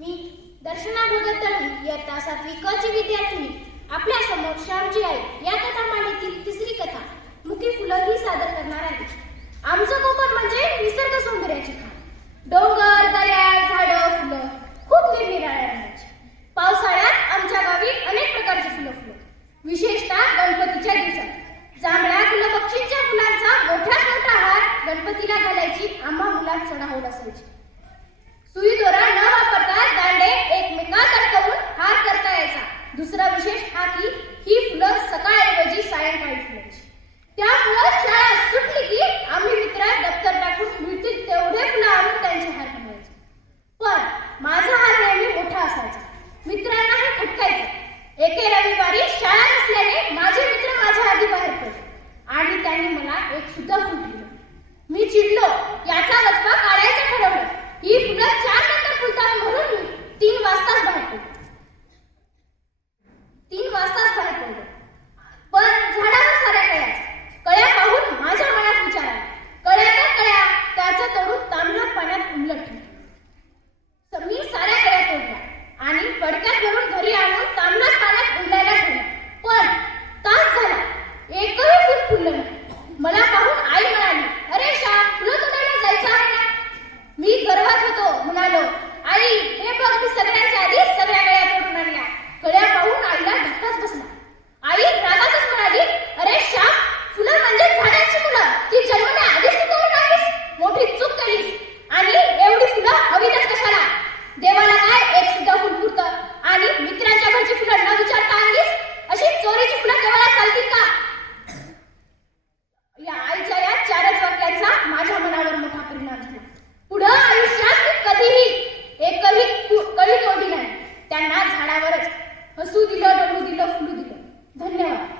मी दर्शना भगत तळवी इयत्ता सातवी क ची विद्यार्थिनी. आपल्यासमोर श्यामजी आहे या कथा मांडीतील तिसरी कथा. मुखी फुलं ही सादर करणार आहे. आमचं कोकण म्हणजे निसर्ग सौंदर्याची खाण. डोंगर दऱ्या झाडं फुलं. खूप निरनिराळे आहेत पावसाळ्यात आमच्या गावी अनेक प्रकारची फुलं फुलं विशेषतः गणपतीच्या दिवसात. जांभळ्या गुलबक्षींच्या फुलांचा मोठ्या मोठा हार गणपतीला घालायची आम्हा मुलात चढावून असायची. सुई दोरा न वापरता त्यांना झाडावरच. हसू दिलं डबू दिलं फुलू दिलं. धन्यवाद.